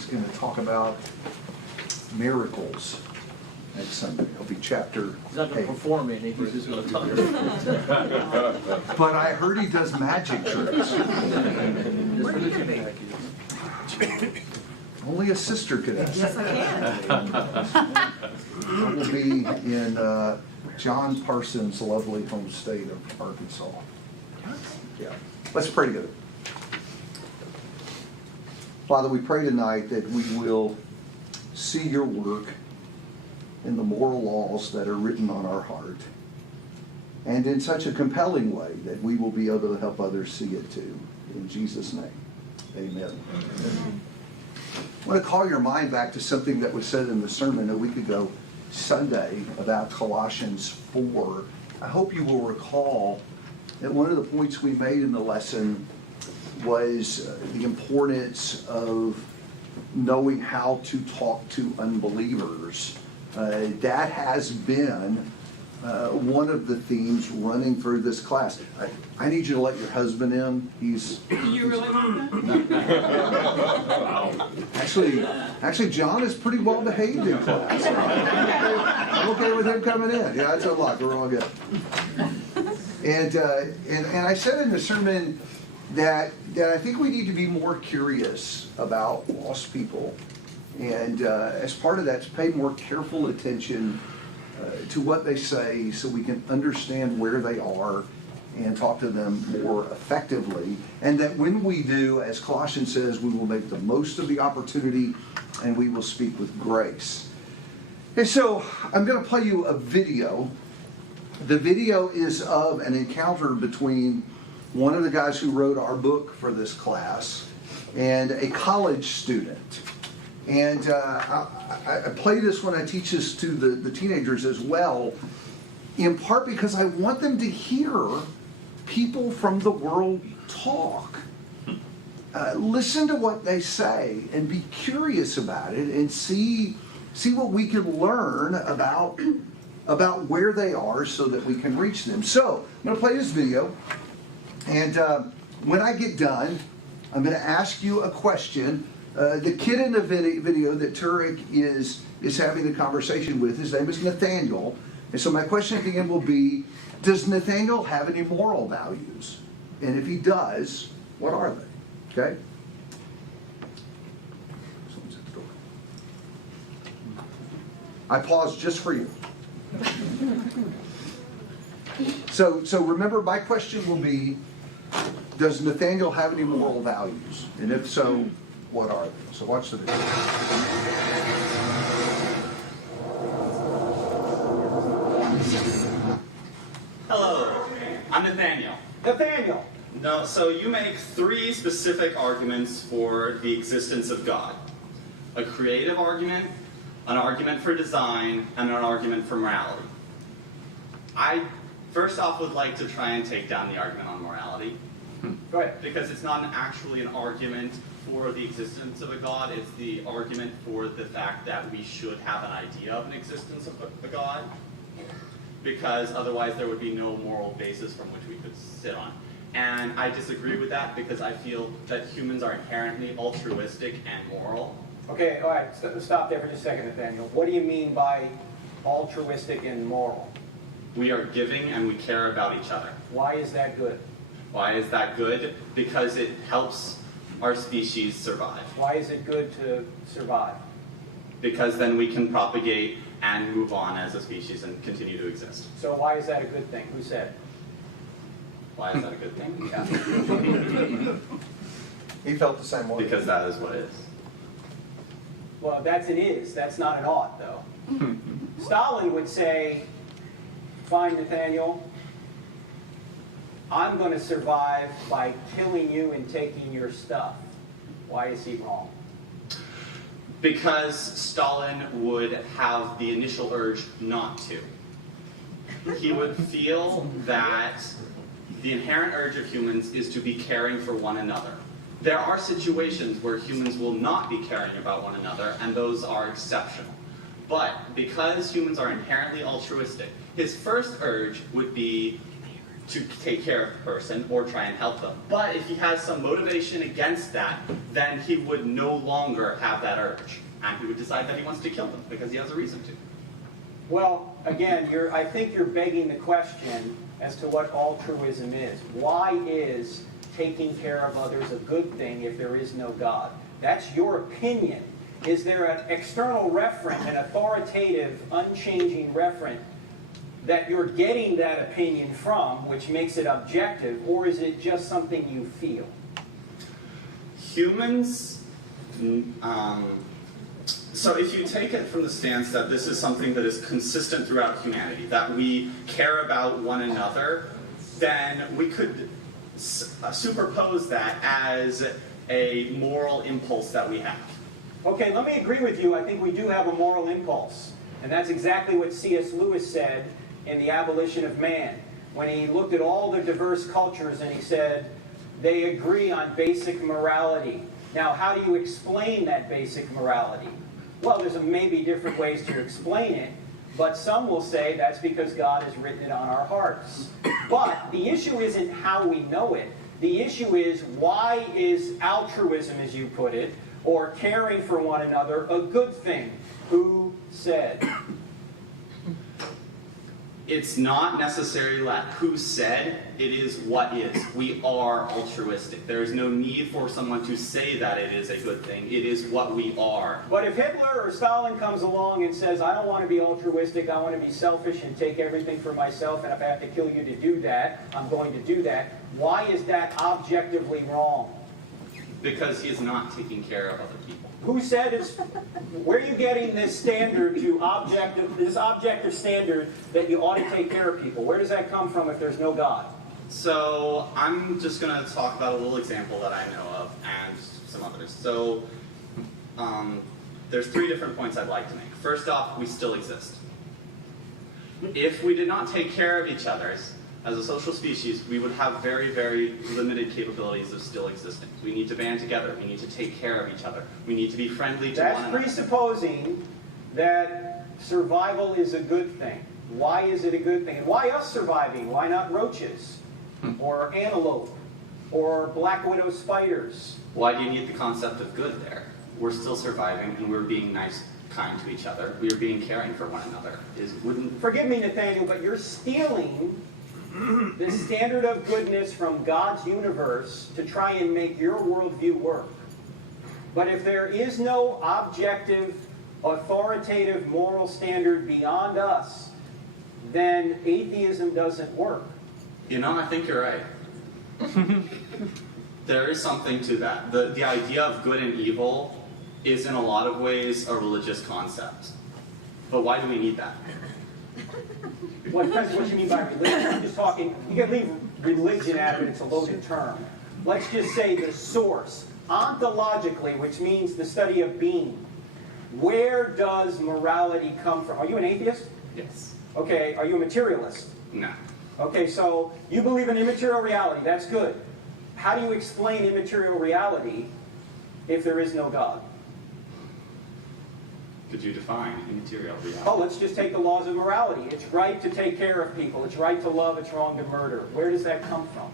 He's going to talk about miracles next Sunday. It'll be chapter He's not going to 8. perform any, he's just going to talk. But I heard he does magic tricks. Where are you going to be? Only a sister could ask. Yes, I can. I will be in John Parsons' lovely home state of Arkansas. Yeah. Let's pray together. Father, we pray tonight that we will see your work in the moral laws that are written on our heart, and in such a compelling way that we will be able to help others see it too. In Jesus' name, amen. I want to call your mind back to something that was said in the sermon a week ago Sunday about Colossians 4. I hope you will recall that one of the points we made in the lesson was the importance of knowing how to talk to unbelievers. That has been one of the themes running through this class. I need you to let your husband in. He's You really want that? actually John is pretty well behaved in class. I'm okay with him coming in. Yeah, it's unlocked. We're all good. And I said in the sermon that I think we need to be more curious about lost people, and as part of that, to pay more careful attention to what they say, so we can understand where they are and talk to them more effectively. And that when we do, as Colossians says, we will make the most of the opportunity and we will speak with grace. And so I'm going to play you a video. The video is of an encounter between one of the guys who wrote our book for this class and a college student. And I play this when I teach this to the teenagers as well, in part because I want them to hear people from the world talk. Listen to what they say and be curious about it and see what we can learn about where they are so that we can reach them. So I'm going to play this video, and when I get done, I'm going to ask you a question. The kid in the video that Turek is having the conversation with, his name is Nathaniel. And so my question at the end will be, does Nathaniel have any moral values? And if he does, what are they? Okay? Someone's at the door. I paused just for you. So remember, my question will be, does Nathaniel have any moral values? And if so, what are they? So watch the video. Hello, I'm Nathaniel. Nathaniel. No, so you make 3 specific arguments for the existence of God. A creative argument, an argument for design, and an argument for morality. I, first off, would like to try and take down the argument on morality. Go ahead. Because it's not actually an argument for the existence of a God, it's the argument for the fact that we should have an idea of an existence of a God. Because otherwise there would be no moral basis from which we could sit on. And I disagree with that because I feel that humans are inherently altruistic and moral. Okay, all right, stop there for just a second, Nathaniel. What do you mean by altruistic and moral? We are giving and we care about each other. Why is that good? Why is that good? Because it helps our species survive. Why is it good to survive? Because then we can propagate and move on as a species and continue to exist. So why is that a good thing? Who said it? Why is that a good thing? Yeah. He felt the same way. Because that is what it is. Well, that's an is. That's not an ought, though. Stalin would say, fine, Nathaniel, I'm going to survive by killing you and taking your stuff. Why is he wrong? Because Stalin would have the initial urge not to. He would feel that the inherent urge of humans is to be caring for one another. There are situations where humans will not be caring about one another, and those are exceptional. But because humans are inherently altruistic, his first urge would be to take care of the person or try and help them. But if he has some motivation against that, then he would no longer have that urge. And he would decide that he wants to kill them because he has a reason to. Well, again, I think you're begging the question as to what altruism is. Why is taking care of others a good thing if there is no God? That's your opinion. Is there an external referent, an authoritative, unchanging referent that you're getting that opinion from, which makes it objective, or is it just something you feel? Humans, so if you take it from the stance that this is something that is consistent throughout humanity, that we care about one another, then we could superpose that as a moral impulse that we have. Okay, let me agree with you. I think we do have a moral impulse. And that's exactly what C.S. Lewis said in The Abolition of Man, when he looked at all the diverse cultures and he said, they agree on basic morality. Now, how do you explain that basic morality? Well, there's maybe different ways to explain it, but some will say that's because God has written it on our hearts. But the issue isn't how we know it. The issue is, why is altruism, as you put it, or caring for one another, a good thing? Who said? It's not necessarily that who said, it is what is. We are altruistic. There is no need for someone to say that it is a good thing. It is what we are. But if Hitler or Stalin comes along and says, I don't want to be altruistic, I want to be selfish and take everything for myself, and if I have to kill you to do that, I'm going to do that, why is that objectively wrong? Because he is not taking care of other people. Who said it's... Where are you getting this standard this objective standard that you ought to take care of people? Where does that come from if there's no God? So I'm just going to talk about a little example that I know of and some others. So there's 3 different points I'd like to make. First off, we still exist. If we did not take care of each other as a social species, we would have very, very limited capabilities of still existing. We need to band together. We need to take care of each other. We need to be friendly to one another. That's presupposing that survival is a good thing. Why is it a good thing? And why us surviving? Why not roaches? Or antelope? Or black widow spiders? Why do you need the concept of good there? We're still surviving, and we're being nice, kind to each other. We are being caring for one another. Forgive me, Nathaniel, but you're stealing the standard of goodness from God's universe to try and make your worldview work. But if there is no objective, authoritative moral standard beyond us, then atheism doesn't work. You know, I think you're right. There is something to that. The idea of good and evil is in a lot of ways a religious concept. But why do we need that? What do you mean by religion? I'm just talking, you can leave religion out of it, it's a loaded term. Let's just say the source. Ontologically, which means the study of being. Where does morality come from? Are you an atheist? Yes. Okay, are you a materialist? No. Okay, so you believe in immaterial reality, that's good. How do you explain immaterial reality if there is no God? Could you define immaterial reality? Oh, let's just take the laws of morality. It's right to take care of people. It's right to love. It's wrong to murder. Where does that come from?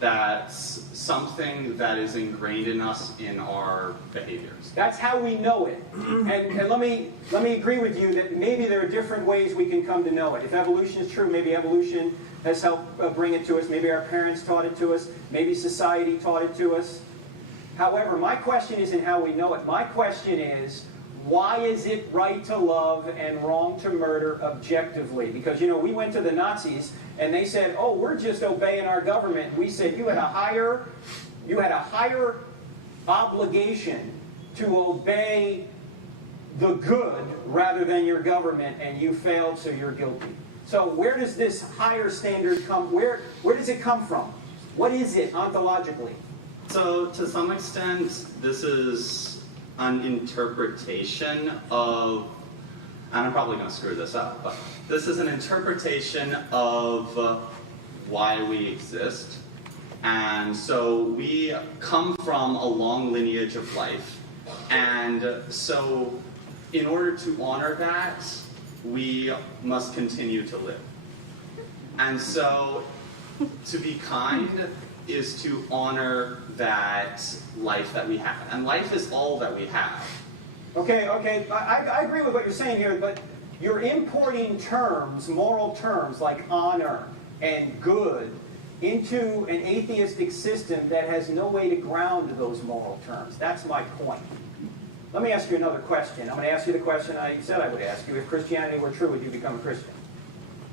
That's something that is ingrained in us in our behaviors. That's how we know it. And let me agree with you that maybe there are different ways we can come to know it. If evolution is true, maybe evolution has helped bring it to us. Maybe our parents taught it to us. Maybe society taught it to us. However, my question isn't how we know it. My question is, why is it right to love and wrong to murder objectively? Because, you know, we went to the Nazis and they said, oh, we're just obeying our government. We said you had a higher obligation to obey the good rather than your government, and you failed, so you're guilty. So where does this higher standard come? Where does it come from? What is it ontologically? So to some extent, this is an interpretation of, and I'm probably going to screw this up, but this is an interpretation of why we exist. And so we come from a long lineage of life, and so in order to honor that, we must continue to live. And so, to be kind is to honor that life that we have. And life is all that we have. Okay, I agree with what you're saying here, but you're importing terms, moral terms like honor and good, into an atheistic system that has no way to ground those moral terms. That's my point. Let me ask you another question. I'm going to ask you the question I said I would ask you. If Christianity were true, would you become a Christian?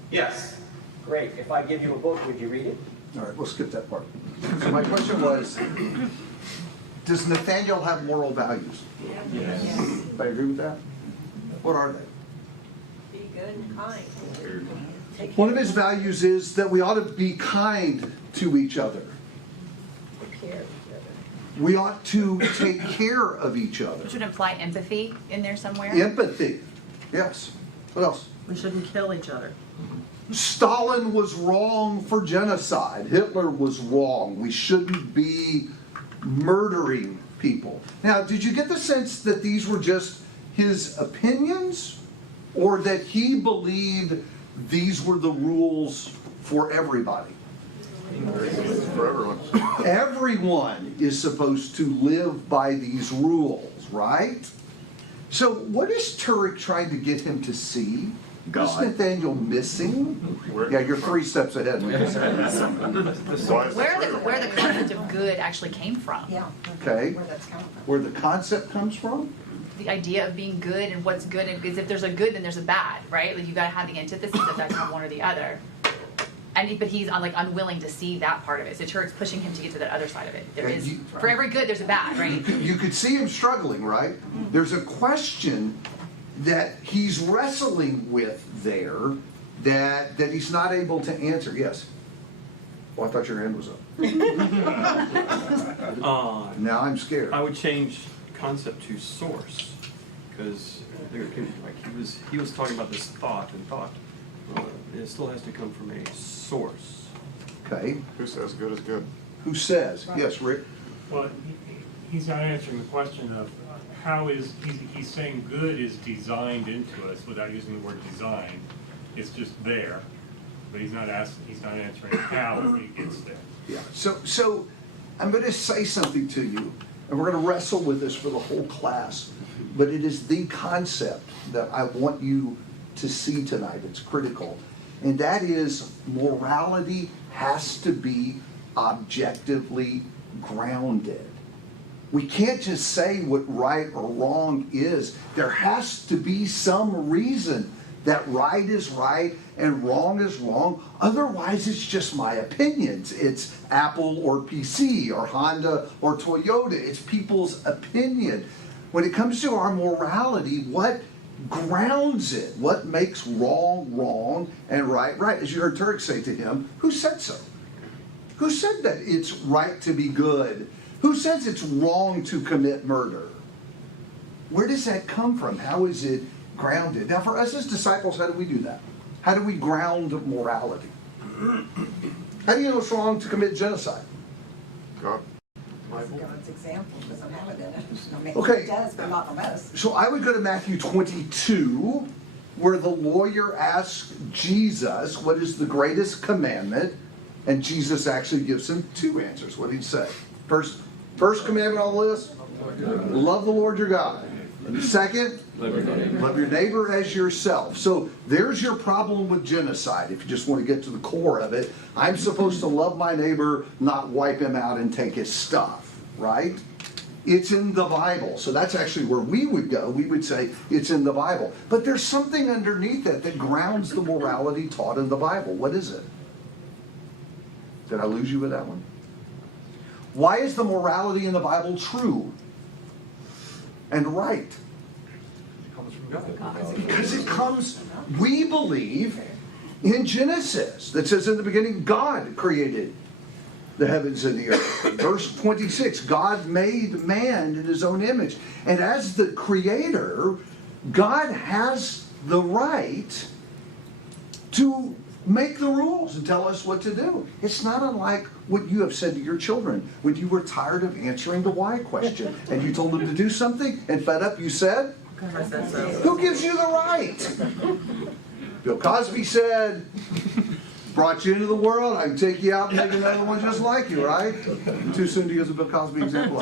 Yes. Great. If I give you a book, would you read it? All right, we'll skip that part. So my question was, does Nathaniel have moral values? Yes. I agree with that. What are they? Be good and kind. Take One of his values is that we ought to be kind to each other. care of each other. We ought to take care of each other. Which would imply empathy in there somewhere. Empathy. Yes. What else? We shouldn't kill each other. Stalin was wrong for genocide. Hitler was wrong. We shouldn't be murdering people. Now, did you get the sense that these were just his opinions, or that he believed these were the rules for everybody? For everyone. Everyone is supposed to live by these rules, right? So what is Turek trying to get him to see? God. Is Nathaniel missing? Where- Yeah, you're 3 steps ahead. Why is Where that the concept of good actually came from. Yeah. Okay. Where that's coming from. Where the concept comes from? The idea of being good and what's good, because if there's a good, then there's a bad, right? Like you gotta have the antithesis of that kind of one or the other. But he's unwilling to see that part of it. So Turek's pushing him to get to that other side of it. There Yeah, is, for every good, there's a bad, right? You could see him struggling, right? There's a question that he's wrestling with there that he's not able to answer. Yes? Oh, I thought your hand was up. Now I'm scared. I would change concept to source, because he was talking about this thought, it still has to come from a source. Okay. Who says good is good? Who says? Yes, Rick? Well, he's not answering the question of how is, he's saying good is designed into us without using the word design. It's just there, but he's not answering how it gets there. Yeah. So I'm going to say something to you, and we're going to wrestle with this for the whole class, but it is the concept that I want you to see tonight. It's critical. And that is, morality has to be objectively grounded. We can't just say what right or wrong is. There has to be some reason that right is right and wrong is wrong. Otherwise, it's just my opinions. It's Apple or PC or Honda or Toyota. It's people's opinion. When it comes to our morality, what grounds it? What makes wrong wrong and right right? As you heard Turek say to him, who said so? Who said that it's right to be good? Who says it's wrong to commit murder? Where does that come from? How is it grounded? Now, for us as disciples, how do we do that? How do we ground morality? How do you know it's wrong to commit genocide? God. God's example doesn't have it in it. I mean, Okay. it does, but not the most. So I would go to Matthew 22, where the lawyer asks Jesus, what is the greatest commandment? And Jesus actually gives him 2 answers. What did he say? First commandment on the list, love the Lord your God. And the second, love your neighbor as yourself. So there's your problem with genocide, if you just want to get to the core of it. I'm supposed to love my neighbor, not wipe him out and take his stuff, right? It's in the Bible. So that's actually where we would go. We would say it's in the Bible. But there's something underneath that grounds the morality taught in the Bible. What is it? Did I lose you with that one? Why is the morality in the Bible true and right? It comes from God. Because it comes, we believe, in Genesis, that says in the beginning, God created the heavens and the earth. Verse 26, God made man in his own image. And as the creator, God has the right to make the rules and tell us what to do. It's not unlike what you have said to your children when you were tired of answering the why question and you told them to do something and fed up, you said, I said so. who gives you the right? Bill Cosby said, brought you into the world, I can take you out and make another one just like you, right? Too soon to use a Bill Cosby example.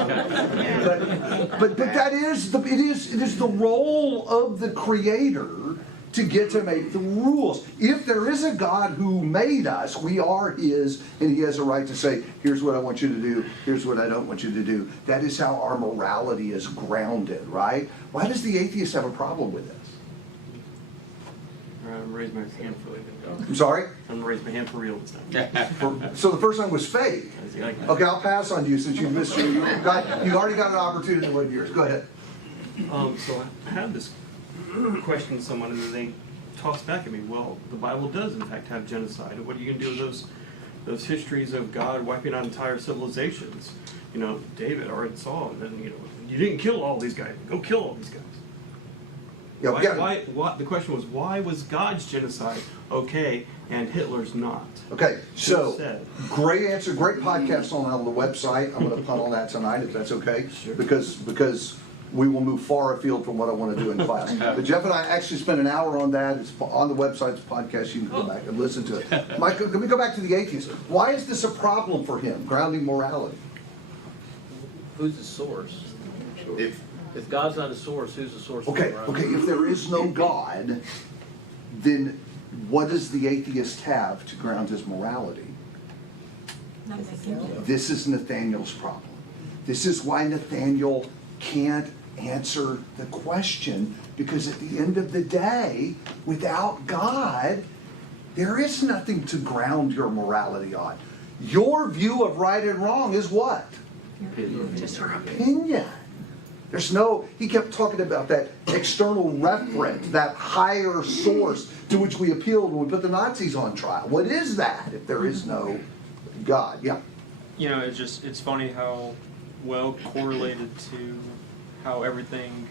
But that is it is the role of the Creator to get to make the rules. If there is a God who made us, we are His, and He has a right to say, here's what I want you to do, here's what I don't want you to do. That is how our morality is grounded, right? Why does the atheist have a problem with this? I'm gonna raise my hand for later. I'm sorry? I'm gonna raise my hand for real this time. So the first one was fake. Okay, I'll pass on you since you missed you. You already got an opportunity to win yours. Go ahead. So I had this question to someone, and then they tossed back at me, well, the Bible does in fact have genocide, and what are you going to do with those histories of God wiping out entire civilizations? You know, David already saw, and then, you know, you didn't kill all these guys, go kill all these guys. Yeah, Why, the question was, why was God's genocide okay and Hitler's not? Okay, so Said. great answer, great podcast on the website. I'm going to punt on that tonight if that's okay, Sure. because we will move far afield from what I want to do in class. But Jeff and I actually spent an hour on that. It's on the website, it's a podcast. You can go back and listen to it. Mike, let me go back to the atheist. Why is this a problem for him, grounding morality? Who's the source? If God's not the source, who's the source? Okay, if there is no God, then what does the atheist have to ground his morality? This is Nathaniel's problem. This is why Nathaniel can't answer the question, because at the end of the day, without God, there is nothing to ground your morality on. Your view of right and wrong is what? Just your opinion. There's no, he kept talking about that external reference, that higher source to which we appealed when we put the Nazis on trial. What is that if there is no God? Yeah. You know, it's funny how well correlated to how everything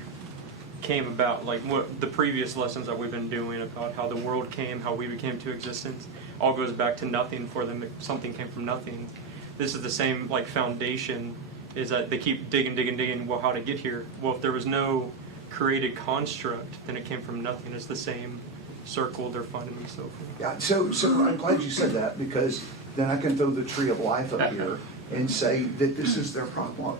came about, like what the previous lessons that we've been doing about how the world came, how we became to existence, all goes back to nothing for them. Something came from nothing. This is the same like foundation, is that they keep digging, well, how to get here? Well, if there was no created construct, then it came from nothing. It's the same circle they're finding themselves in. Yeah, so I'm glad you said that, because then I can throw the tree of life up here and say that this is their problem.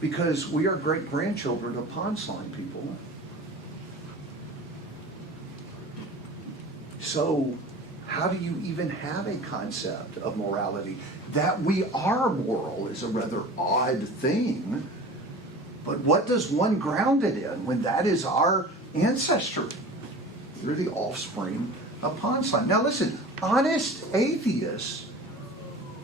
Because we are great-grandchildren of pond slime people. So how do you even have a concept of morality? That we are moral is a rather odd thing. But what does one ground it in when that is our ancestry? We're the offspring of pond slime. Now listen, honest atheists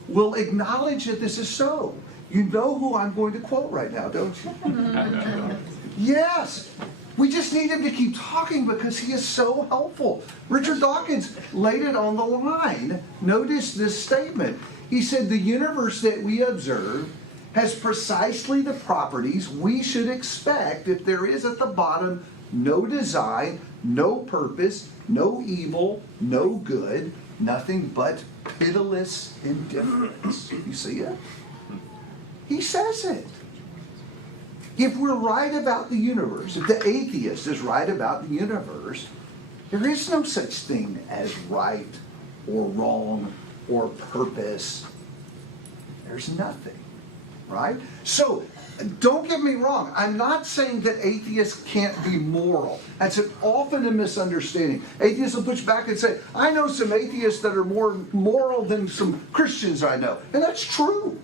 will acknowledge that this is so. You know who I'm going to quote right now, don't you? Yes. We just need him to keep talking because he is so helpful. Richard Dawkins laid it on the line. Notice this statement. He said, the universe that we observe has precisely the properties we should expect if there is at the bottom no design, no purpose, no evil, no good, nothing but pitiless indifference. You see it? He says it. If we're right about the universe, if the atheist is right about the universe, there is no such thing as right or wrong or purpose. There's nothing, right? So, don't get me wrong. I'm not saying that atheists can't be moral. That's often a misunderstanding. Atheists will push back and say, I know some atheists that are more moral than some Christians I know. And that's true.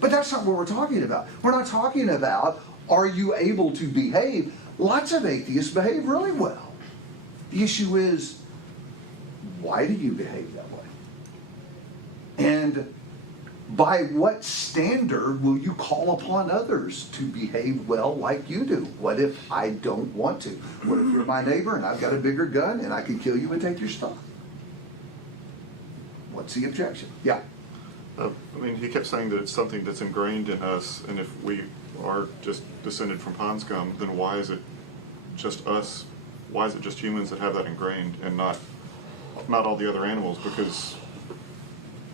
But that's not what we're talking about. We're not talking about, are you able to behave? Lots of atheists behave really well. The issue is, why do you behave that way? And by what standard will you call upon others to behave well like you do? What if I don't want to? What if you're my neighbor and I've got a bigger gun and I can kill you and take your stuff? What's the objection? Yeah. I mean, he kept saying that it's something that's ingrained in us, and if we are just descended from pond scum, then why is it just us? Why is it just humans that have that ingrained, and not all the other animals? Because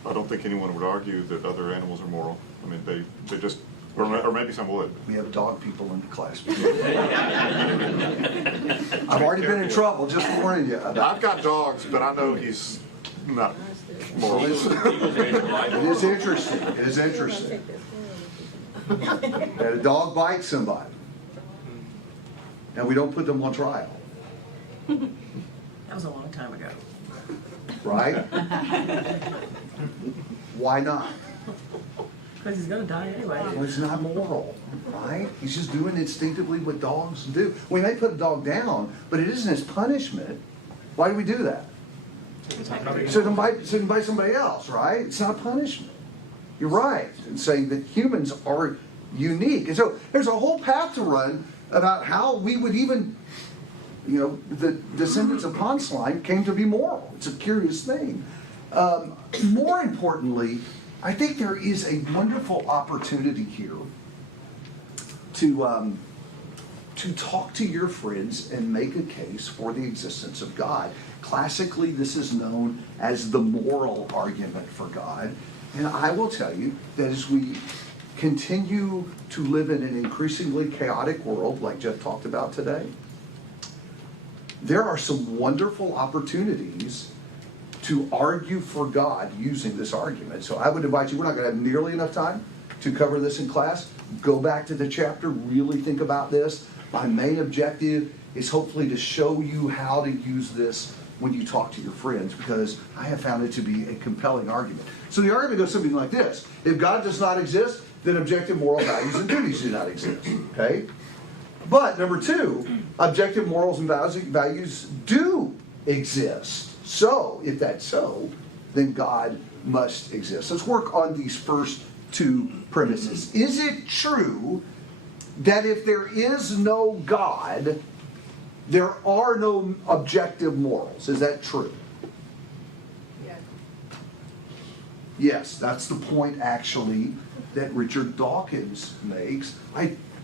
I don't think anyone would argue that other animals are moral. I mean, they just Or maybe some would. We have dog people in the class. I've already been in trouble, just warning you. I've got dogs, but I know he's not moral. It is interesting. It is interesting. That a dog bites somebody, and we don't put them on trial, That was a long time ago. right? Why not? Because he's gonna die anyway. Well, it's not moral, right? He's just doing instinctively what dogs do. We may put a dog down, but it isn't his punishment. Why do we do that? So they bite somebody else, right? It's not punishment. You're right in saying that humans are unique. And so there's a whole path to run about how we would even, the descendants of Ponceline came to be moral. It's a curious thing. More importantly, I think there is a wonderful opportunity here to talk to your friends and make a case for the existence of God. Classically, this is known as the moral argument for God. And I will tell you that as we continue to live in an increasingly chaotic world, like Jeff talked about today, there are some wonderful opportunities to argue for God using this argument. So I would invite you, we're not going to have nearly enough time to cover this in class. Go back to the chapter, really think about this. My main objective is hopefully to show you how to use this when you talk to your friends, because I have found it to be a compelling argument. So the argument goes something like this. If God does not exist, then objective moral values and duties do not exist. Okay? But number two, objective morals and values do exist. So, if that's so, then God must exist. Let's work on these first two premises. Is it true that if there is no God, there are no objective morals? Is that true? Yes, that's the point actually that Richard Dawkins makes.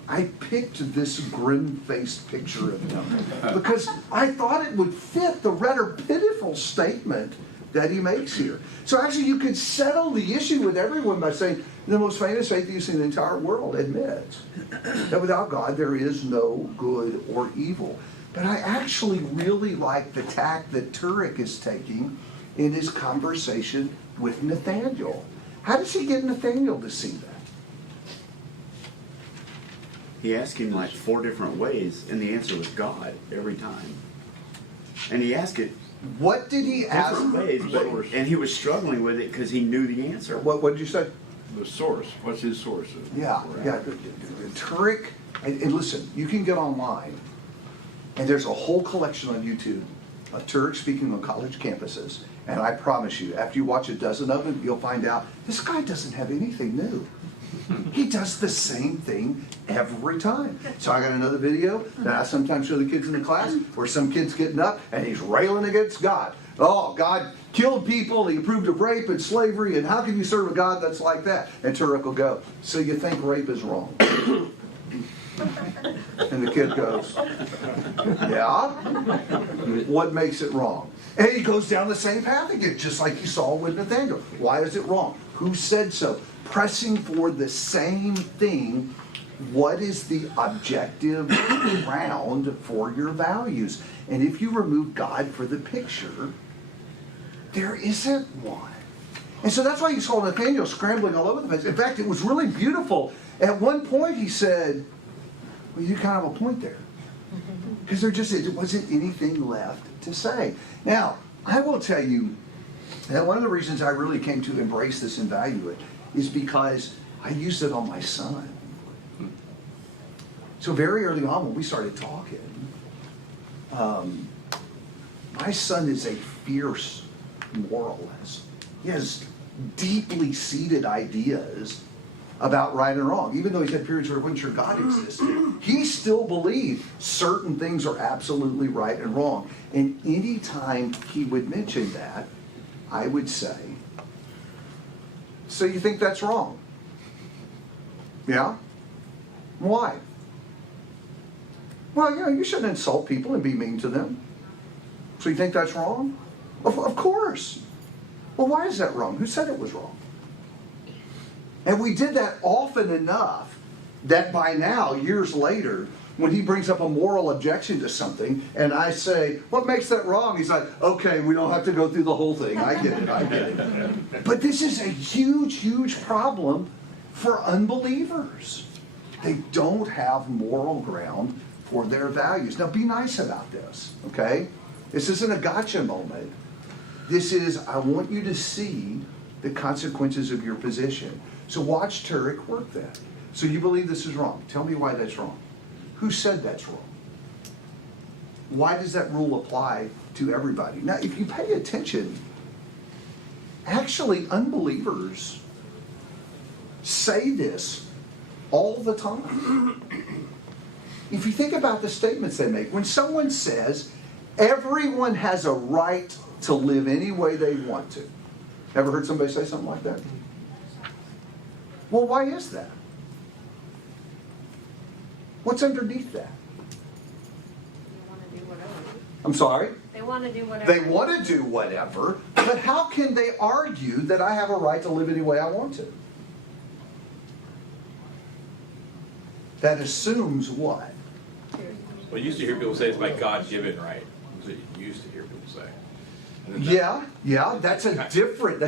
I picked this grim-faced picture of him because I thought it would fit the rather pitiful statement that he makes here. So actually you could settle the issue with everyone by saying the most famous atheist in the entire world admits that without God there is no good or evil. But I actually really like the tack that Turek is taking in his conversation with Nathaniel. How does he get Nathaniel to see that? He asked him like 4 different ways, and the answer was God every time. And he asked it What did he ask? different ways, and he was struggling with it because he knew the answer. What did you say? The source. What's his source? Yeah. Turek, and listen, you can get online, and there's a whole collection on YouTube of Turek speaking on college campuses. And I promise you, after you watch a dozen of them, you'll find out this guy doesn't have anything new. He does the same thing every time. So I got another video that I sometimes show the kids in the class where some kid's getting up and he's railing against God. Oh, God killed people, he approved of rape and slavery, and how can you serve a God that's like that? And Turek will go, so you think rape is wrong? And the kid goes, yeah? What makes it wrong? And he goes down the same path again, just like you saw with Nathaniel. Why is it wrong? Who said so? Pressing for the same thing. What is the objective ground for your values? And if you remove God for the picture, there isn't one. And so that's why you saw Nathaniel scrambling all over the place. In fact, it was really beautiful. At one point he said, well, you kind of have a point there. Because there wasn't anything left to say. Now, I will tell you that one of the reasons I really came to embrace this and value it is because I used it on my son. So very early on when we started talking, my son is a fierce moralist. He has deeply seated ideas about right and wrong. Even though he's had periods where he wasn't sure God existed, he still believed certain things are absolutely right and wrong. And any time he would mention that, I would say, so you think that's wrong? Yeah? Why? Well, you shouldn't insult people and be mean to them. So you think that's wrong? Of course. Well, why is that wrong? Who said it was wrong? And we did that often enough that by now, years later, when he brings up a moral objection to something, and I say, what makes that wrong? He's like, okay, we don't have to go through the whole thing. I get it. But this is a huge, huge problem for unbelievers. They don't have moral ground for their values. Now, be nice about this, okay? This isn't a gotcha moment. This is, I want you to see the consequences of your position. So watch Turek work that. So you believe this is wrong. Tell me why that's wrong. Who said that's wrong? Why does that rule apply to everybody? Now, if you pay attention, actually unbelievers say this all the time. If you think about the statements they make, when someone says, everyone has a right to live any way they want to. Ever heard somebody say something like that? Well, why is that? What's underneath that? They want to do whatever. I'm sorry? They want to do whatever. They want to do whatever, but how can they argue that I have a right to live any way I want to? That assumes what? Well, you used to hear people say it's by God-given right. That's what you used to hear people say. And then Yeah, that's a different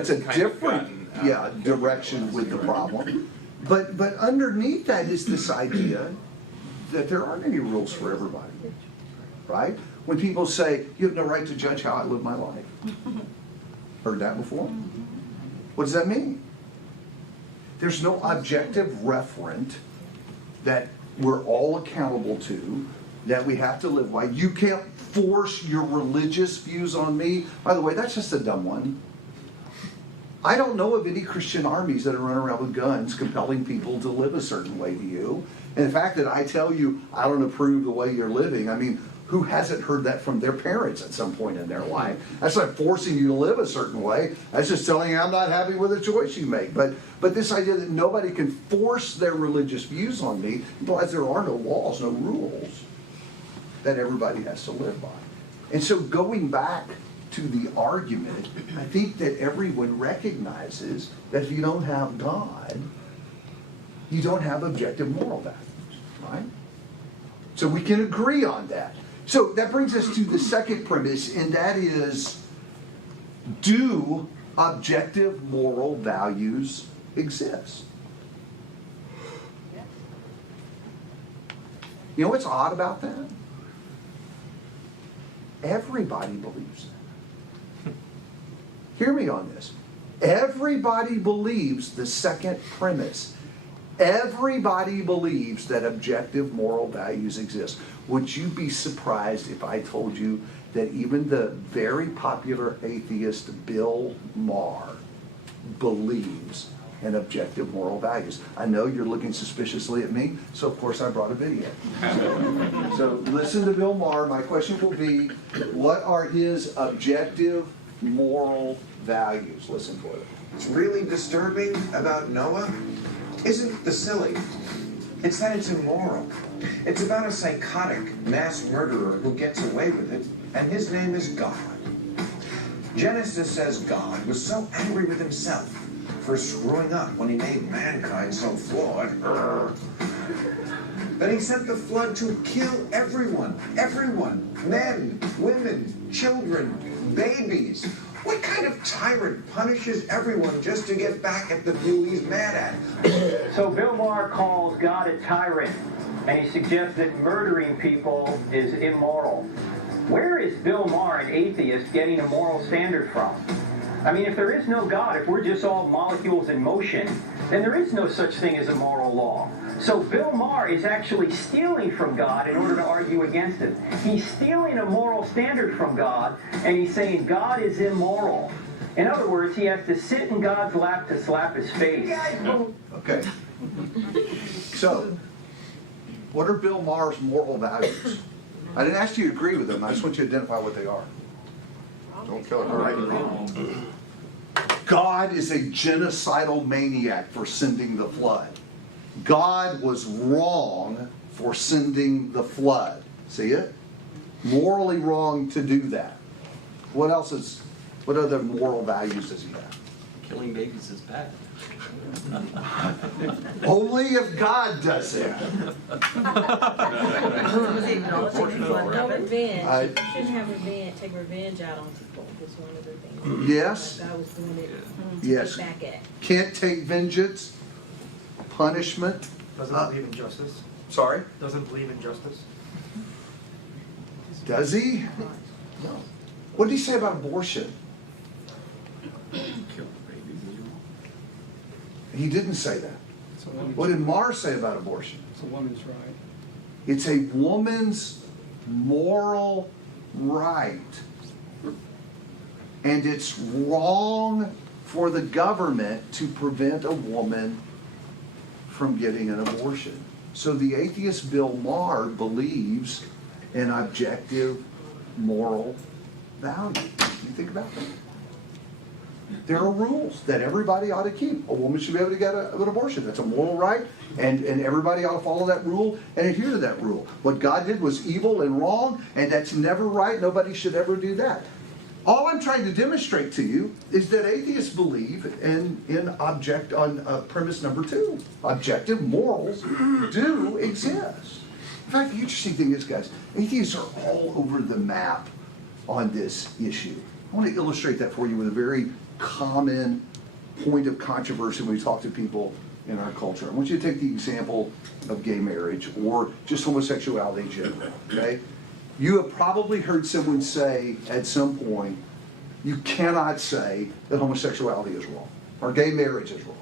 direction with the problem. But underneath that is this idea that there aren't any rules for everybody, right? When people say, you have no right to judge how I live my life. Heard that before? What does that mean? There's no objective referent that we're all accountable to, that we have to live by. You can't force your religious views on me. By the way, that's just a dumb one. I don't know of any Christian armies that are running around with guns compelling people to live a certain way to you. And the fact that I tell you I don't approve the way you're living, I mean, who hasn't heard that from their parents at some point in their life? That's not forcing you to live a certain way. That's just telling you I'm not happy with the choice you make. But this idea that nobody can force their religious views on me implies there are no laws, no rules that everybody has to live by. And so going back to the argument, I think that everyone recognizes that if you don't have God, you don't have objective moral values, right? So we can agree on that. So that brings us to the second premise, and that is, do objective moral values exist? You know what's odd about that? Everybody believes that. Hear me on this. Everybody believes the second premise. Everybody believes that objective moral values exist. Would you be surprised if I told you that even the very popular atheist Bill Maher believes in objective moral values? I know you're looking suspiciously at me, so of course I brought a video. So listen to Bill Maher. My question will be, what are his objective moral values? Listen for it. What's really disturbing about Noah isn't the silly. It's that it's immoral. It's about a psychotic mass murderer who gets away with it, and his name is God. Genesis says God was so angry with himself for screwing up when he made mankind so flawed that he sent the flood to kill everyone. Men, women, children, babies. What kind of tyrant punishes everyone just to get back at the few he's mad at? So Bill Maher calls God a tyrant, and he suggests that murdering people is immoral. Where is Bill Maher, an atheist, getting a moral standard from? I mean, if there is no God, if we're just all molecules in motion, then there is no such thing as a moral law. So Bill Maher is actually stealing from God in order to argue against it. He's stealing a moral standard from God, and he's saying God is immoral. In other words, he has to sit in God's lap to slap his face. Okay. So, what are Bill Maher's moral values? I didn't ask you to agree with them. I just want you to identify what they are. Don't kill a murderer. God is a genocidal maniac for sending the flood. God was wrong for sending the flood. See it? Morally wrong to do that. What other moral values does he have? killing babies is bad. Only if God does it. No revenge. I- You shouldn't have revenge, take revenge out on people, is one of the things. Yes. God was doing it to Yes. get back at. Can't take vengeance, punishment. Doesn't believe in justice. Sorry? Doesn't believe in justice. Does he? No. What did he say about abortion? He didn't say that. What did Marr say about abortion? It's a woman's right. It's a woman's moral right. And it's wrong for the government to prevent a woman from getting an abortion. So the atheist Bill Maher believes in objective moral value. You think about that. There are rules that everybody ought to keep. A woman should be able to get an abortion. That's a moral right, and everybody ought to follow that rule and adhere to that rule. What God did was evil and wrong, and that's never right. Nobody should ever do that. All I'm trying to demonstrate to you is that atheists believe on premise number 2. Objective morals do exist. In fact, the interesting thing is, guys, atheists are all over the map on this issue. I want to illustrate that for you with a very common point of controversy when we talk to people in our culture. I want you to take the example of gay marriage or just homosexuality in general, okay? You have probably heard someone say at some point, you cannot say that homosexuality is wrong or gay marriage is wrong.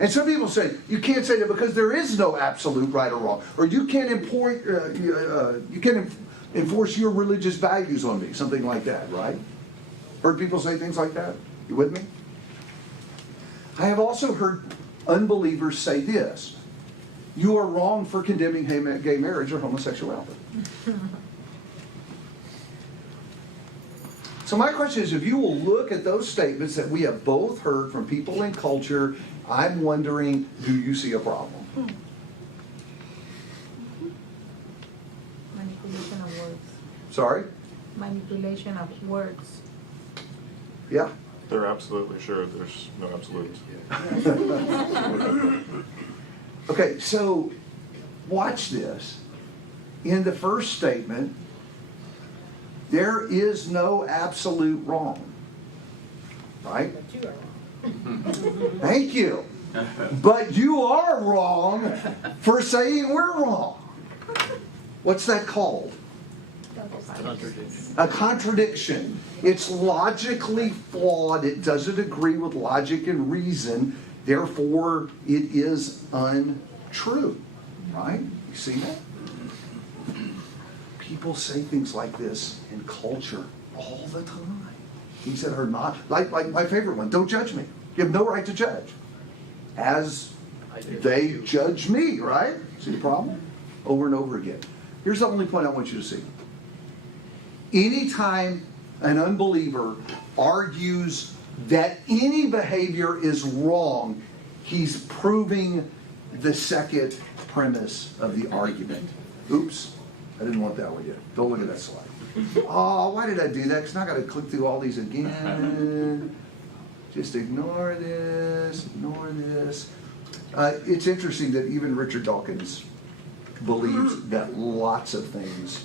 And some people say, you can't say that because there is no absolute right or wrong, or you can't enforce your religious values on me, something like that, right? Heard people say things like that? You with me? I have also heard unbelievers say this: you are wrong for condemning gay marriage or homosexuality. So my question is, if you will look at those statements that we have both heard from people in culture, I'm wondering, do you see a problem? Manipulation of words. Sorry? Manipulation of words. Yeah. They're absolutely sure there's no absolutes. Okay, so watch this. In the first statement, there is no absolute wrong. Right? But you are wrong. Thank you. But you are wrong for saying we're wrong. What's that called? A contradiction. It's logically flawed. It doesn't agree with logic and reason. Therefore, it is untrue. Right? You see that? People say things like this in culture all the time. Things that are not, like my favorite one, don't judge me. You have no right to judge. As they judge me, right? See the problem? Over and over again. Here's the only point I want you to see. Anytime an unbeliever argues that any behavior is wrong, he's proving the second premise of the argument. Oops, I didn't want that one yet. Don't look at that slide. Oh, why did I do that? Because now I got to click through all these again. Just ignore this, ignore this. It's interesting that even Richard Dawkins believes that lots of things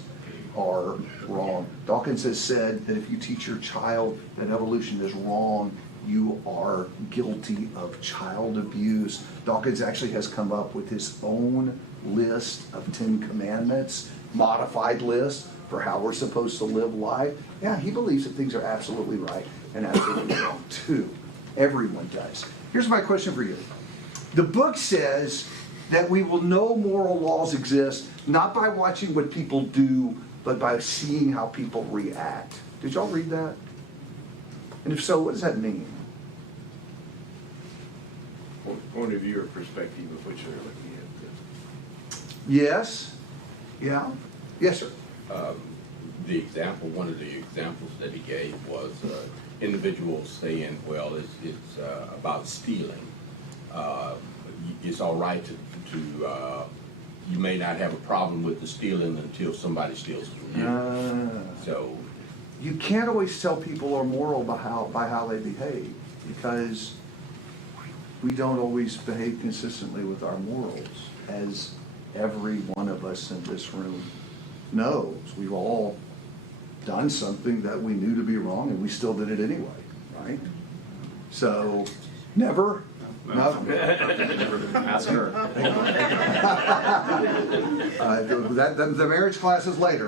are wrong. Dawkins has said that if you teach your child that evolution is wrong, you are guilty of child abuse. Dawkins actually has come up with his own list of 10 commandments, modified list for how we're supposed to live life. Yeah, he believes that things are absolutely right and absolutely wrong too. Everyone does. Here's my question for you. The book says that we will know moral laws exist not by watching what people do, but by seeing how people react. Did y'all read that? And if so, what does that mean? Point of view or perspective of which they're looking at. Yes. Yeah. Yes, sir. One of the examples that he gave was individuals saying, well, it's about stealing. It's all right to you may not have a problem with the stealing until somebody steals from you. So you can't always tell people are moral by how they behave, because we don't always behave consistently with our morals, as every one of us in this room knows. We've all done something that we knew to be wrong, and we still did it anyway, right? So, never? No. Ask her. The marriage class is later.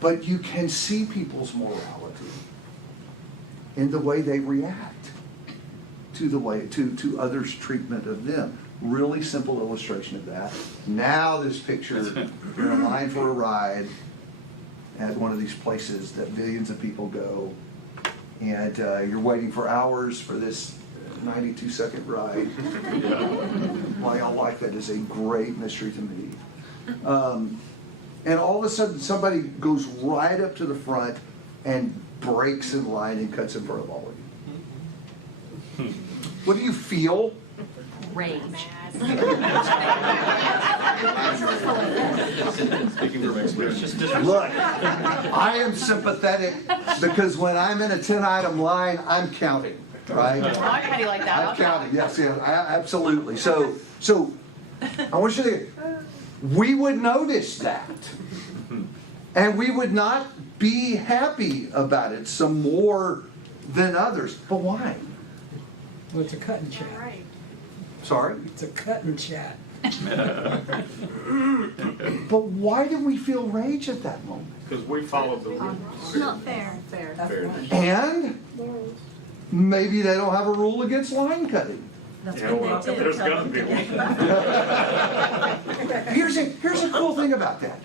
But you can see people's morality in the way they react to others' treatment of them. Really simple illustration of that. Now this picture, you're in line for a ride at one of these places that millions of people go, and you're waiting for hours for this 92-second ride. Why y'all like that is a great mystery to me. And all of a sudden somebody goes right up to the front and breaks in line and cuts in front of all of you. What do you feel? Rage. Speaking from experience. Look, I am sympathetic because when I'm in a 10-item line, I'm counting, right? How do you like that? I'm counting, yes, absolutely. So I want you to think, we would notice that. And we would not be happy about it some more than others. But why? Well, it's a cut and chat. Sorry? It's a cut and chat. But why do we feel rage at that moment? Because we followed the rules. It's not fair. And maybe they don't have a rule against line cutting. Yeah, well, there's got to be one. Here's a cool thing about that.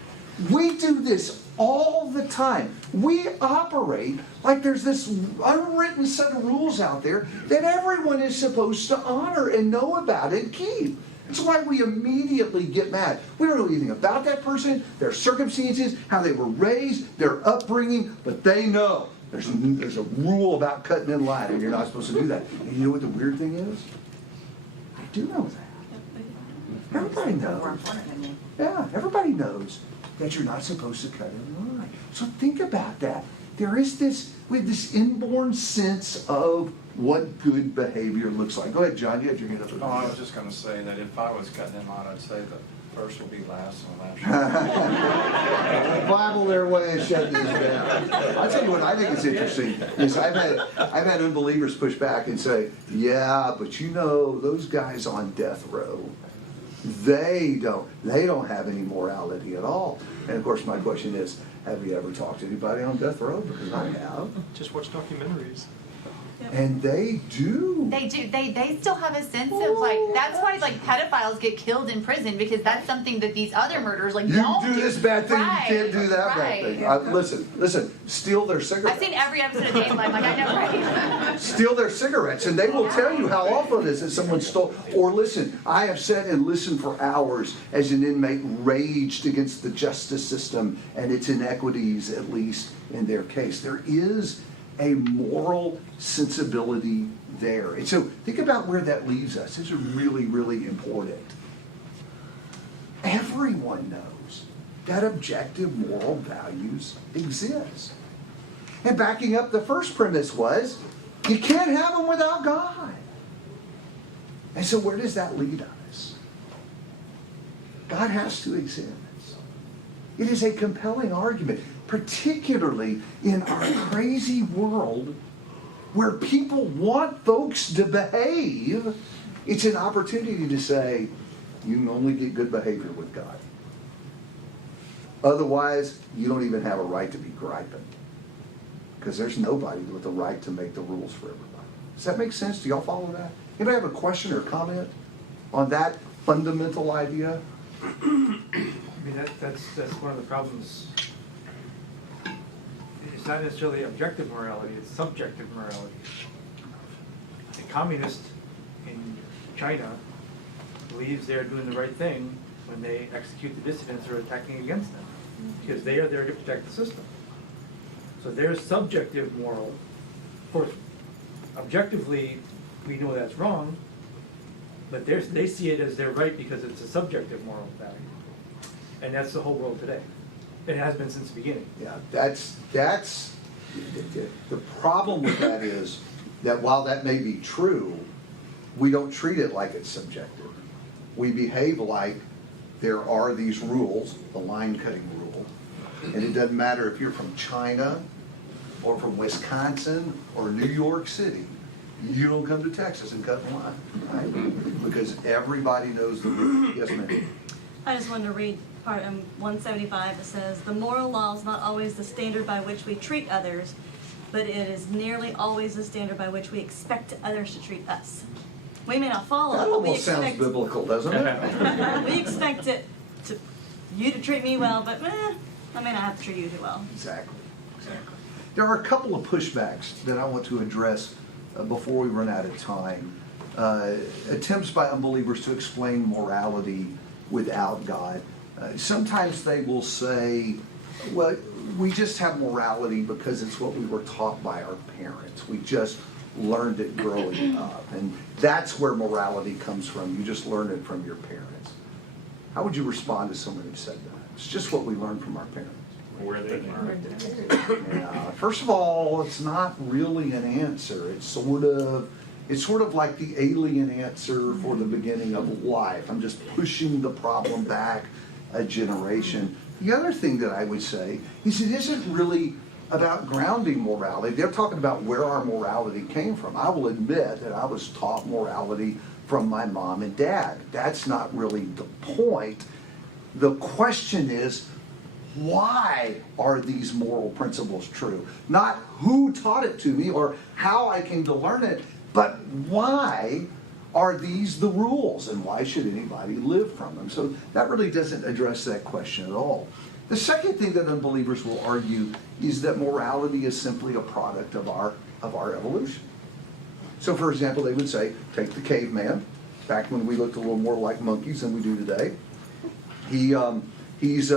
We do this all the time. We operate like there's this unwritten set of rules out there that everyone is supposed to honor and know about and keep. That's why we immediately get mad. We don't know anything about that person, their circumstances, how they were raised, their upbringing, but they know there's a rule about cutting in line and you're not supposed to do that. And you know what the weird thing is? I do know that. Everybody knows. Yeah, everybody knows that you're not supposed to cut in line. So think about that. There is this inborn sense of what good behavior looks like. Go ahead, John. You had your hand up. Oh, I was just going to say that if I was cutting in line, I'd say the first will be last and last. The Bible, their way of shutting this down. I'll tell you what I think is interesting is I've had unbelievers push back and say, yeah, but you know those guys on death row, they don't have any morality at all. And of course, my question is, have you ever talked to anybody on death row? Because I have. Just watch documentaries. And they do. They do. They still have a sense of like, that's why like pedophiles get killed in prison, because that's something that these other murderers like don't do. This bad thing, right. You can't do that bad thing. Listen, steal their cigarettes. I've seen every episode of Dave Live, like I know, right? Steal their cigarettes, and they will tell you how awful it is that someone stole. Or listen, I have sat and listened for hours as an inmate raged against the justice system and its inequities, at least in their case. There is a moral sensibility there. And so think about where that leaves us. This is really, really important. Everyone knows that objective moral values exist. And backing up, the first premise was, you can't have them without God. And so where does that lead us? God has to exist. It is a compelling argument, particularly in our crazy world where people want folks to behave. It's an opportunity to say, you can only get good behavior with God. Otherwise, you don't even have a right to be griping, because there's nobody with the right to make the rules for everybody. Does that make sense? Do y'all follow that? Anybody have a question or comment on that fundamental idea? I mean, that's one of the problems. It's not necessarily objective morality, it's subjective morality. A communist in China believes they're doing the right thing when they execute the dissidents who are attacking against them, because they are there to protect the system. So their subjective moral, of course, objectively we know that's wrong, but they see it as their right because it's a subjective moral value. And that's the whole world today. And it has been since the beginning. Yeah, that's the problem with that is that while that may be true, we don't treat it like it's subjective. We behave like there are these rules, the line cutting rule, and it doesn't matter if you're from China or from Wisconsin or New York City, you don't come to Texas and cut in line, right? Because everybody knows the rule. Yes, ma'am. I just wanted to read part 175. It says, "The moral law is not always the standard by which we treat others, but it is nearly always the standard by which we expect others to treat us." We may not follow That it, but we almost sounds expect biblical, doesn't it? we expect you to treat me well, but I may not have to treat you too well. Exactly. There are a couple of pushbacks that I want to address before we run out of time. Attempts by unbelievers to explain morality without God. Sometimes they will say, well, we just have morality because it's what we were taught by our parents. We just learned it growing up. And that's where morality comes from. You just learned it from your parents. How would you respond to someone who said that? It's just what we learned from our parents. Where they learned. Yeah. First of all, it's not really an answer. It's sort of like the alien answer for the beginning of life. I'm just pushing the problem back a generation. The other thing that I would say is it isn't really about grounding morality. They're talking about where our morality came from. I will admit that I was taught morality from my mom and dad. That's not really the point. The question is, why are these moral principles true? Not who taught it to me or how I came to learn it, but why are these the rules and why should anybody live from them? So that really doesn't address that question at all. The second thing that unbelievers will argue is that morality is simply a product of our evolution. So for example, they would say, take the caveman, back when we looked a little more like monkeys than we do today. He's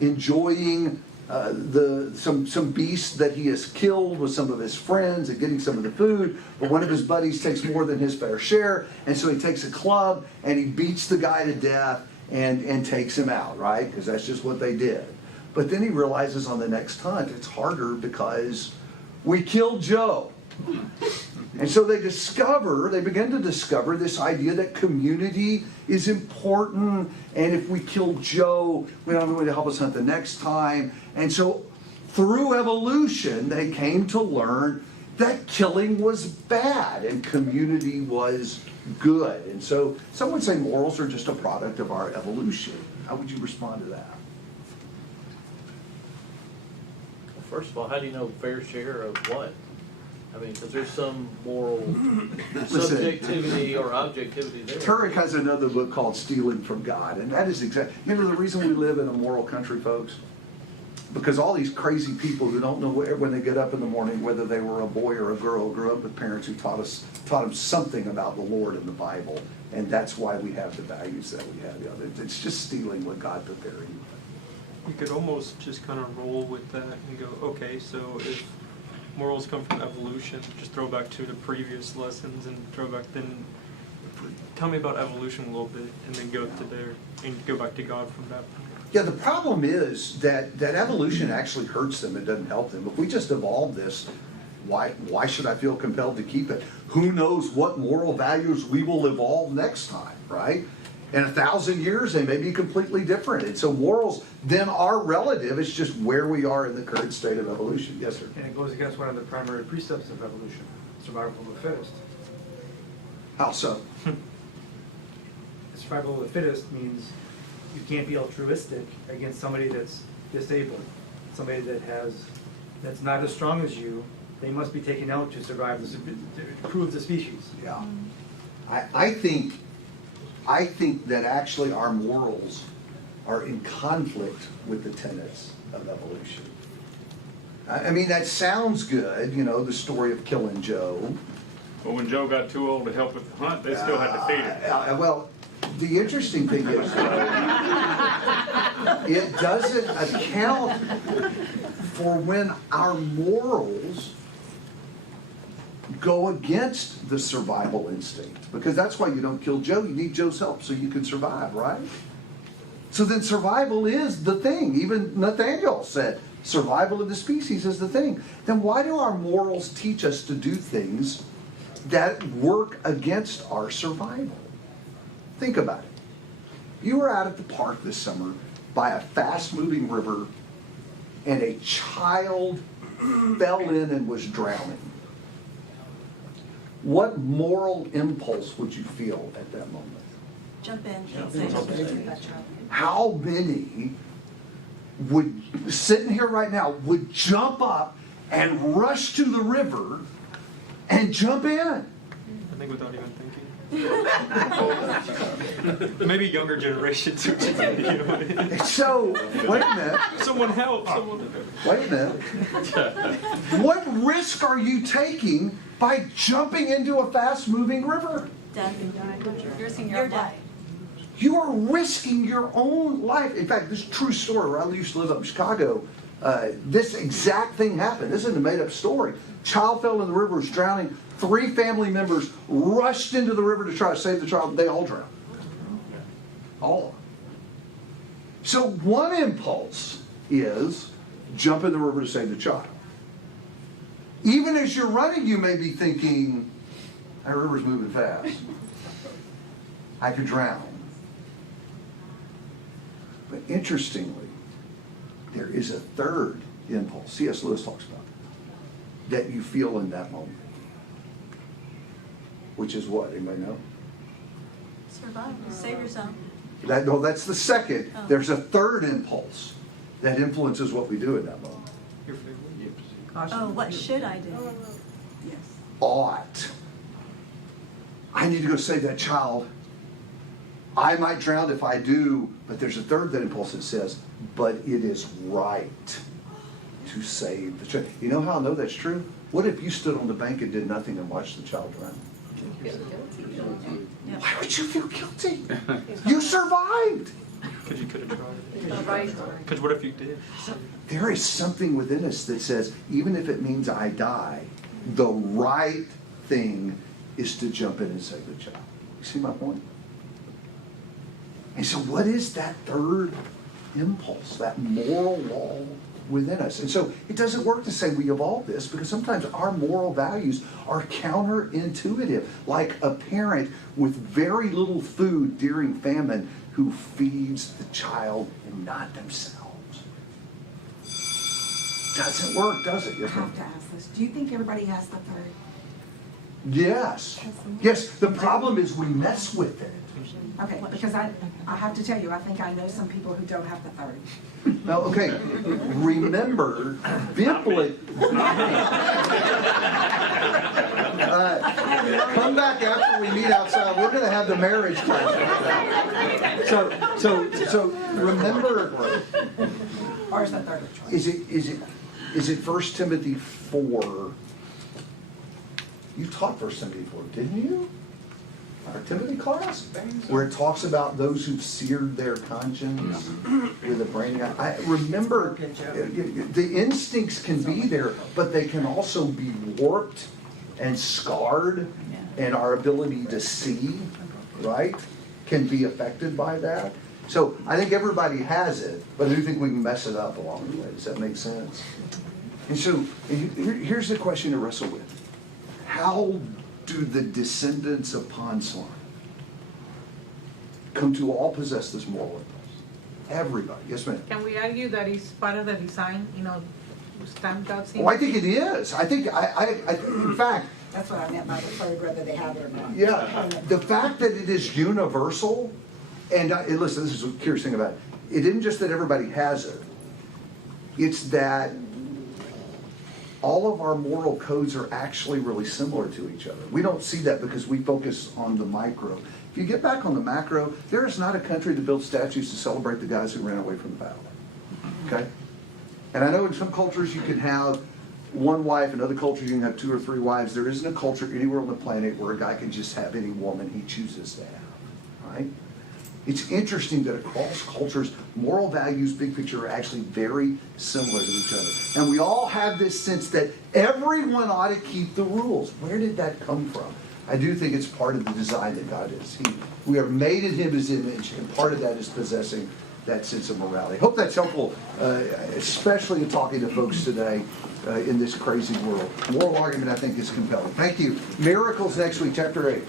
enjoying some beast that he has killed with some of his friends and getting some of the food, but one of his buddies takes more than his fair share, and so he takes a club and he beats the guy to death and takes him out, right? Because that's just what they did. But then he realizes on the next hunt it's harder because we killed Joe. And so they begin to discover this idea that community is important, and if we kill Joe, we don't have anyone to help us hunt the next time. And so through evolution, they came to learn that killing was bad and community was good. And so some would say morals are just a product of our evolution. How would you respond to that? Well, first of all, how do you know fair share of what? I mean, because there's some moral subjectivity or objectivity there. Turek has another book called Stealing from God, and that is exactly, the reason we live in a moral country, folks? Because all these crazy people who don't know when they get up in the morning whether they were a boy or a girl grew up with parents who taught them something about the Lord and the Bible, and that's why we have the values that we have. It's just stealing what God put there anyway. You could almost just kind of roll with that and go, okay, so if morals come from evolution, just throw back to the previous lessons and then tell me about evolution a little bit and then go to there and go back to God from that point. Yeah, the problem is that evolution actually hurts them. It doesn't help them. If we just evolve this, why should I feel compelled to keep it? Who knows what moral values we will evolve next time, right? In 1,000 years, they may be completely different. And so morals then are relative. It's just where we are in the current state of evolution. Yes, sir? And it goes against one of the primary precepts of evolution, survival of the fittest. How so? Survival of the fittest means you can't be altruistic against somebody that's disabled, somebody that's not as strong as you. They must be taken out to survive, to improve the species. Yeah. I think that actually our morals are in conflict with the tenets of evolution. I mean, that sounds good, the story of killing Joe. But when Joe got too old to help with the hunt, they still had to feed him. Well, the interesting thing is, it doesn't account for when our morals go against the survival instinct. Because that's why you don't kill Joe. You need Joe's help so you can survive, right? So then survival is the thing. Even Nathaniel said survival of the species is the thing. Then why do our morals teach us to do things that work against our survival? Think about it. You were out at the park this summer by a fast-moving river and a child fell in and was drowning. What moral impulse would you feel at that moment? Jump in. How many would, sitting here right now, would jump up and rush to the river and jump in? I think without even thinking. Maybe younger generations. So, wait a minute. Someone help. Wait a minute. What risk are you taking by jumping into a fast-moving river? Death. You're risking your life. You are risking your own life. In fact, this is a true story. Where I used to live up in Chicago, this exact thing happened. This isn't a made-up story. Child fell in the river, was drowning. 3 family members rushed into the river to try to save the child. They all drowned. All of them. So one impulse is jump in the river to save the child. Even as you're running, you may be thinking, that river's moving fast. I could drown. But interestingly, there is a third impulse, C.S. Lewis talks about, that you feel in that moment. Which is what? Anybody know? Survive. Save yourself. No, that's the second. Oh. There's a third impulse that influences what we do in that moment. Oh, what should I do? Ought. I need to go save that child. I might drown if I do, but there's a third that impulse that says, but it is right to save the child. You know how I know that's true? What if you stood on the bank and did nothing and watched the child drown? Why would you feel guilty? You survived. Because you could have tried. Because what if you did? There is something within us that says, even if it means I die, the right thing is to jump in and save the child. You see my point? And so what is that third impulse, that moral law within us? And so it doesn't work to say we evolved this, because sometimes our moral values are counterintuitive, like a parent with very little food during famine who feeds the child and not themselves. Doesn't work, does it? I have to ask this. Do you think everybody has the third? Yes. Yes, the problem is we mess with it. Okay, because I have to tell you, I think I know some people who don't have the third. Now, okay, remember, biblically, come back after we meet outside. We're going to have the marriage class. So remember, Or is the third choice? is it 1 Timothy 4? You taught 1 Timothy 4, didn't you? Our Timothy class, where it talks about those who've seared their conscience with a brain. I remember the instincts can be there, but they can also be warped and scarred, and our ability to see, right, can be affected by that. So I think everybody has it, but I do think we can mess it up along the way. Does that make sense? And so here's the question to wrestle with. How do the descendants of Pond Slime come to all possess this moral impulse? Everybody. Yes, ma'am. Can we argue that it's part of the design, stamped out? Oh, I think it is. I think, in fact... That's what I meant by the third, whether they have it or not. Yeah, the fact that it is universal, and listen, this is a curious thing about it. It isn't just that everybody has it. It's that all of our moral codes are actually really similar to each other. We don't see that because we focus on the micro. If you get back on the macro, there is not a country that builds statues to celebrate the guys who ran away from the battle. Okay? And I know in some cultures you can have one wife, in other cultures you can have 2 or 3 wives. There isn't a culture anywhere on the planet where a guy can just have any woman he chooses to have. Right? It's interesting that across cultures, moral values, big picture, are actually very similar to each other. And we all have this sense that everyone ought to keep the rules. Where did that come from? I do think it's part of the design that God is. We are made in His image, and part of that is possessing that sense of morality. Hope that's helpful, especially in talking to folks today in this crazy world. Moral argument, I think, is compelling. Thank you. Miracles next week, chapter 8.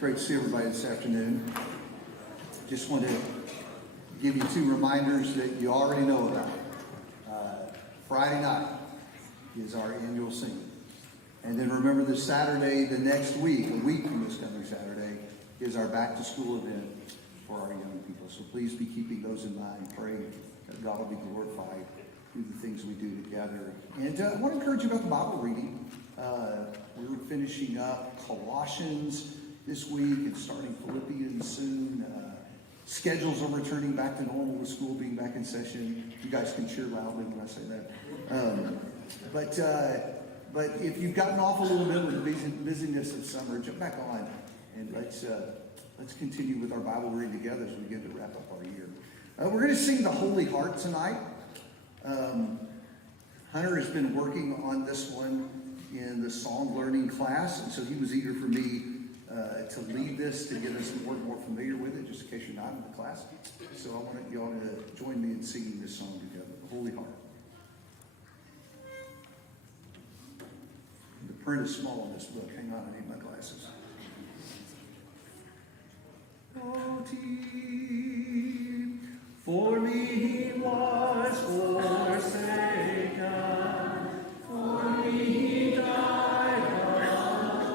Great to see everybody this afternoon. Just want to give you two reminders that you already know about. Friday night, is our annual singing. And then remember this Saturday, the next week, a week from this coming Saturday, is our back to school event for our young people. So please be keeping those in mind, praying that God will be glorified through the things we do together. And I want to encourage you about the Bible reading. We're finishing up Colossians this week and starting Philippians soon. Schedules are returning back to normal with school being back in session. You guys can cheer loudly when I say that. But if you've gotten off a little bit with the busyness of summer, jump back on and let's continue with our Bible reading together as we begin to wrap up our year. We're going to sing the Holy Heart tonight. Hunter has been working on this one in the song learning class, and so he was eager for me to lead this to get us more familiar with it, just in case you're not in the class. So I want you all to join me in singing this song together, the Holy Heart. The print is small in this book. Hang on, I need my glasses. O deep, for me he was forsaken, for me he died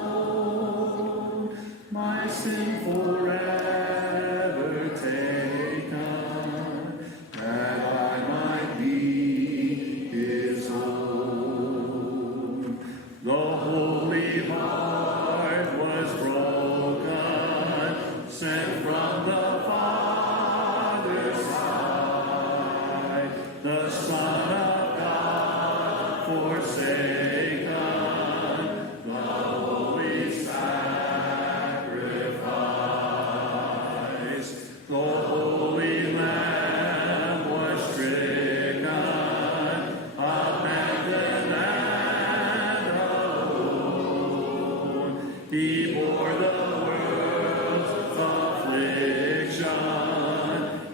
alone, my sin forever taken, that I might be his own. The Holy Heart was broken, sent from the Father's side, the Son of God forsaken, the holy sacrifice. The Holy Lamb was stricken, abandoned and alone. He bore the world's affliction,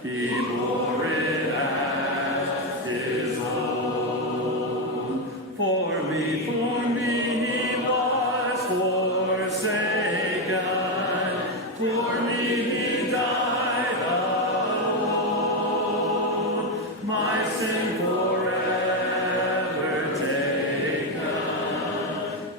he bore it as his own. For me he was forsaken, for me he died alone, my sin forever taken,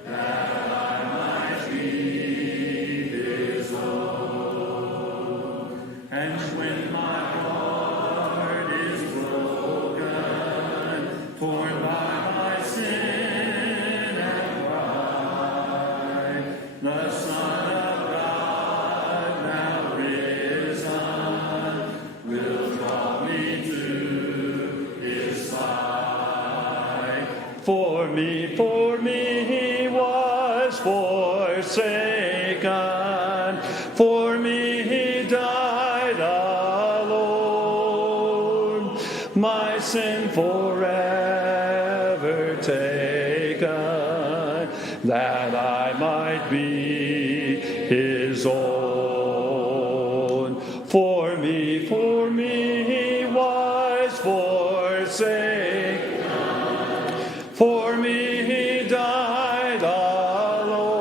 that I might be his own. And when my heart is broken, torn by my sin and pride, the Son of God now risen will draw me to his side. For me he was forsaken, for me he died alone, my sin forever taken, that I might be his own. For me he was forsaken, for me he died alone,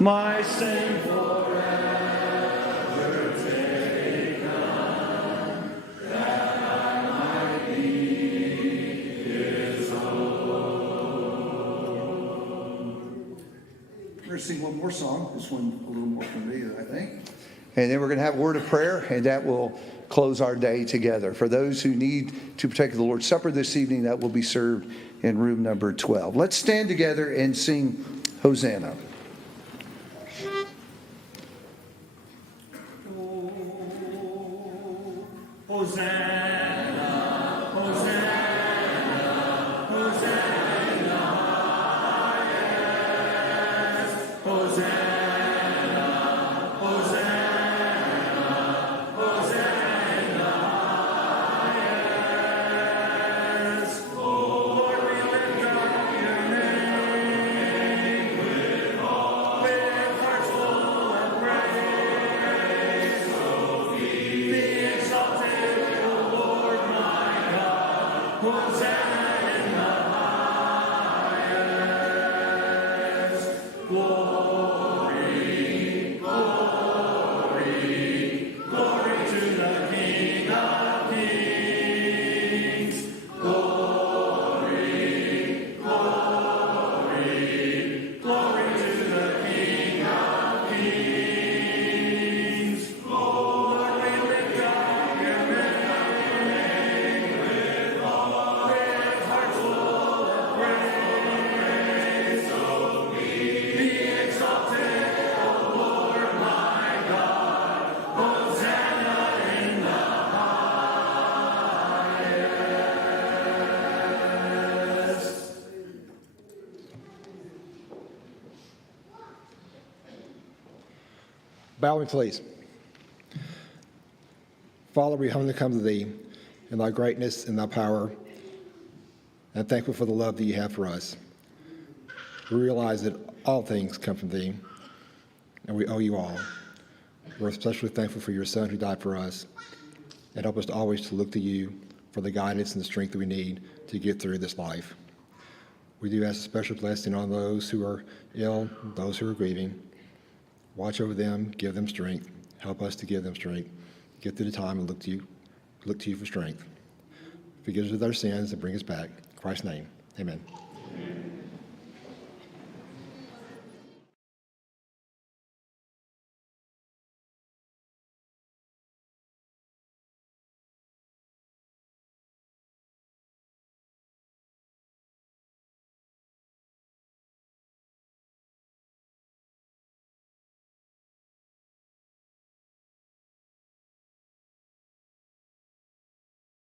my sin forever taken, that I might be his own. We're going to sing one more song, this one a little more familiar, I think. And then we're going to have a word of prayer, and that will close our day together. For those who need to partake of the Lord's Supper this evening, that will be served in room number 12. Let's stand together and sing Hosanna. Hosanna, Hosanna, Hosanna, yes, Hosanna, Hosanna, Hosanna, yes. Lord, we lift up your name with hearts full of praise. So be exalted, O Lord. Bow me, please. Father, we humbly come to Thee in Thy greatness and Thy power, and thankful for the love that You have for us. We realize that all things come from Thee, and we owe You all. We're especially thankful for Your Son who died for us, and help us to always to look to You for the guidance and the strength that we need to get through this life. We do ask a special blessing on those who are ill, those who are grieving. Watch over them, give them strength. Help us to give them strength. Get through the time and look to You for strength. Forgive us of our sins and bring us back. In Christ's name, amen.